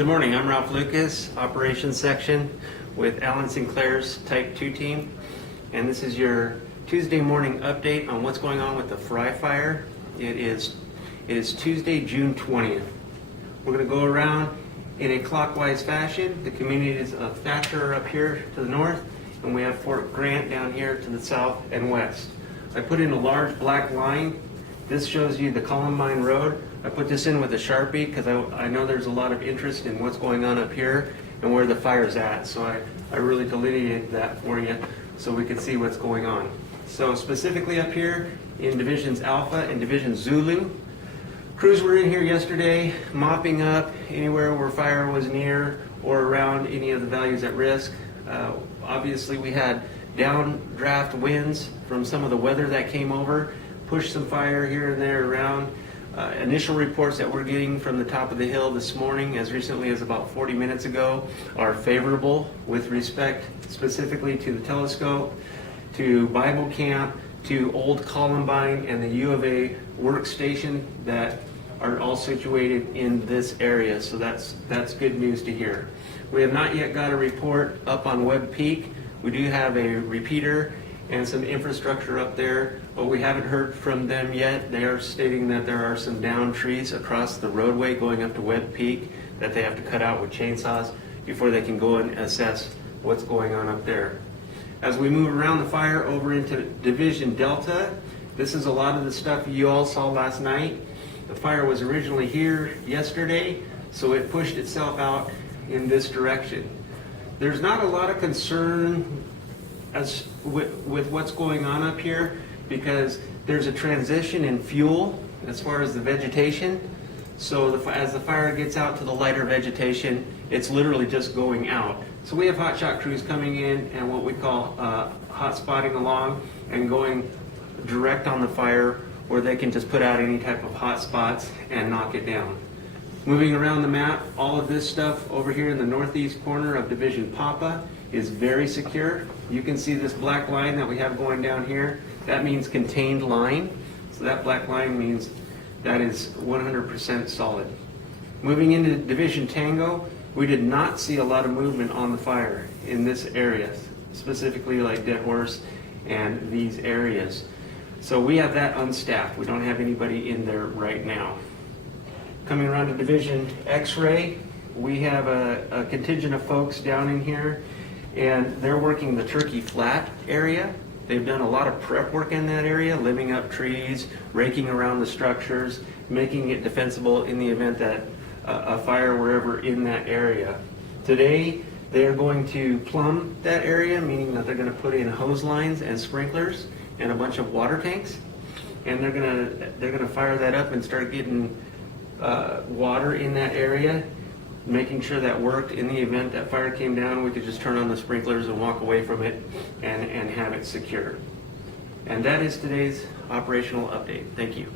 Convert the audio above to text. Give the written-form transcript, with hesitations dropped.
Good morning, I'm Ralph Lucas, Operations Section with Alan Sinclair's Type 2 team. And this is your Tuesday morning update on what's going on with the Frye fire. It is Tuesday, June 20th. We're going to go around in a clockwise fashion. The communities of Thatcher are up here to the north, and we have Fort Grant down here to the south and west. I put in a large black line. This shows you the Columbine Road. I put this in with a Sharpie because I know there's a lot of interest in what's going on up here and where the fire's at. So I really delineated that for you so we can see what's going on. So specifically up here in Divisions Alpha and Division Zulu, crews were in here yesterday mopping up anywhere where fire was near or around any of the values at risk. Obviously we had downdraft winds from some of the weather that came over, pushed some fire here and there around. Initial reports that we're getting from the top of the hill this morning, as recently as about 40 minutes ago, are favorable with respect specifically to the telescope, to Bible Camp, to Old Columbine, and the U of A workstation that are all situated in this area. So that's good news to hear. We have not yet got a report up on Webb Peak. We do have a repeater and some infrastructure up there, but we haven't heard from them yet. They are stating that there are some downed trees across the roadway going up to Webb Peak that they have to cut out with chainsaws before they can go and assess what's going on up there. As we move around the fire over into Division Delta, this is a lot of the stuff you all saw last night. The fire was originally here yesterday, so it pushed itself out in this direction. There's not a lot of concern as with what's going on up here because there's a transition in fuel as far as the vegetation. So as the fire gets out to the lighter vegetation, it's literally just going out. So we have hot shot crews coming in and what we call hot spotting along and going direct on the fire where they can just put out any type of hot spots and knock it down. Moving around the map, all of this stuff over here in the northeast corner of Division Papa is very secure. You can see this black line that we have going down here. That means contained line. So that black line means that is 100% solid. Moving into Division Tango, we did not see a lot of movement on the fire in this area, specifically like Dead Horse and these areas. So we have that unstaffed. We don't have anybody in there right now. Coming around to Division X-Ray, we have a contingent of folks down in here, and they're working the Turkey Flat area. They've done a lot of prep work in that area, limbing up trees, raking around the structures, making it defensible in the event that a fire were ever in that area. Today, they're going to plumb that area, meaning that they're going to put in hose lines and sprinklers and a bunch of water tanks, and they're going to fire that up and start getting water in that area, making sure that worked. In the event that fire came down, we could just turn on the sprinklers and walk away from it and have it secure. And that is today's operational update. Thank you.